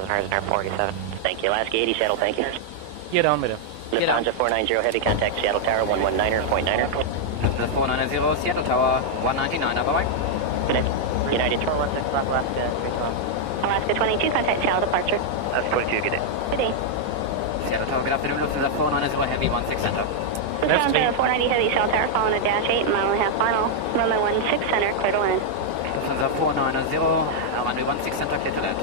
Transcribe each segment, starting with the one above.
1000 Horizon 47. Thank you. Alaska 80 shuttle, thank you. Gear down bitte. Lufthansa 490, heavy contact Seattle Tower 119.9er. Lufthansa 490, Seattle Tower 199, bye bye. Good day. United 416 left, Alaska 312. Alaska 22, contact Seattle departure. Alaska 22, good day. Good day. Seattle Tower, good afternoon. Lufthansa 490, heavy 16 center. Lufthansa 490 heavy Seattle Tower following a dash 8, mile and a half final. Runway 16 center, clear to land. Lufthansa 490, runway 16 center, clear to land.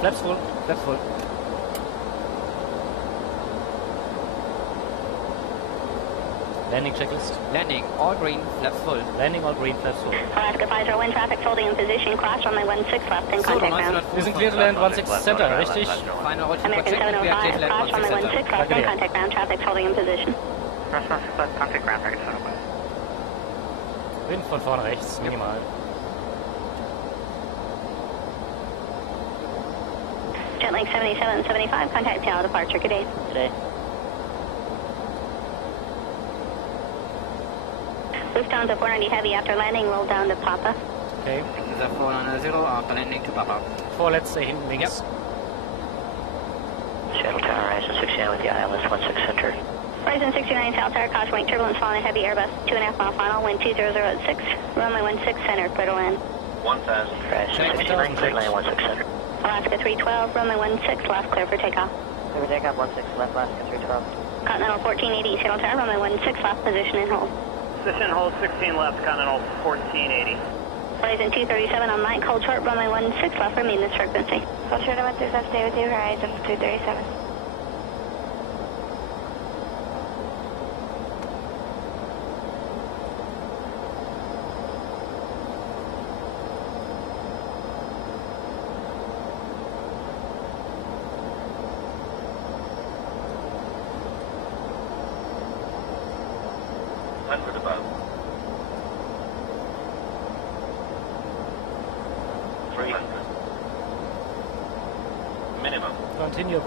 Flaps full, flaps full. Landing checklist. Landing, all green, flaps full. Landing all green, flaps full. Alaska 50, wind traffic holding in position, cross runway 16 left in contact ground. Wir sind clear to land 16 center, richtig? Final road for American check, we are clear to 705, land cross 16 runway center. 16 left in contact ground, traffic's holding in position. Cross 16 left, contact ground, target 705. Wind von vorne rechts, minimal. Jetlink 7775, contact Seattle departure. Good day. Good day. Lufthansa 490 heavy after landing, roll down to Papa. Okay. Lufthansa 490, after landing to Papa. Vorletzte hinten links. Shuttle Tower, Horizon 69 with the ILS 16 center. Horizon 69 South Tower, caution wing turbulence following a heavy Airbus, 2.5 mile final, wind 20 at 6, runway 16 center, clear to land. 1000. Horizon 69, clear to land 16 center. Alaska 312, runway 16 left, clear for takeoff. Clear for takeoff, 16 left, Alaska 312. Continental 1480 Seattle Tower, runway 16 left, position and hold. Position hold 16 left, Continental 1480. Horizon 237 on Mike, hold short, runway 16 left, remain this frequency. Hold short on 137, stay with you, Horizon 237. Above. 300. Minimum. Continue.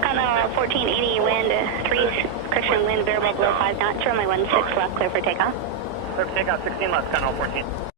Continental 1480 wind, 3 cushion wind, variable below 5 knots, runway 16 left, clear for takeoff. Clear for takeoff 16 left, Continental 14.